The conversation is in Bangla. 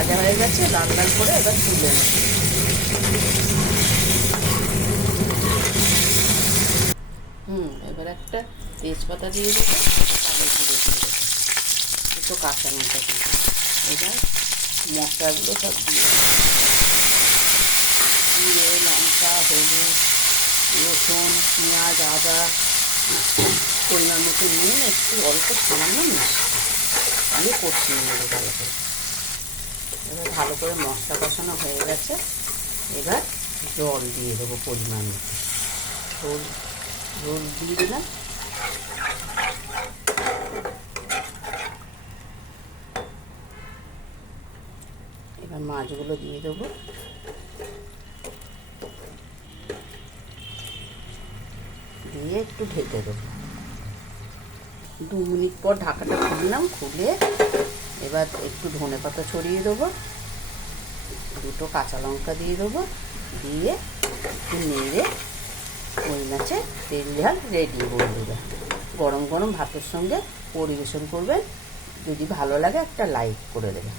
ভাজা হয়ে গেছে লাল লাল করে, এবার তুলে নেব। এবার একটা তেজপাতা দিয়ে দেবো, কালো জিরে দিয়ে দেবো, দুটো কাঁচা লঙ্কা দিয়ে দেবো। এবার মশলাগুলো সব দিয়ে দেবো, জিরে, লঙ্কা, হলুদ, রসুন, পেঁয়াজ, আদা, পরিমাণ মতো নুন, একটু অল্প সামান্য মিষ্টি দিয়ে কষিয়ে নেবো ভালো করে। এবার ভালো করে মশলা কষানো হয়ে গেছে, এবার জল দিয়ে দেবো পরিমাণ মতো। জল দিয়ে দিলাম। এবার মাছগুলো দিয়ে দেবো, দিয়ে একটু ঢেকে দেবো। 2 মিনিট পর ঢাকাটা খুললাম, খুলে এবার একটু ধনেপাতা ছড়িয়ে দেবো, দুটো কাঁচা লঙ্কা দিয়ে দেবো, দিয়ে একটু নেড়ে কই মাছের তেল ঝাল রেডি। বন্ধুরা, গরম গরম ভাতের সঙ্গে পরিবেশন করবেন। যদি ভালো লাগে একটা লাইক করে দেবেন।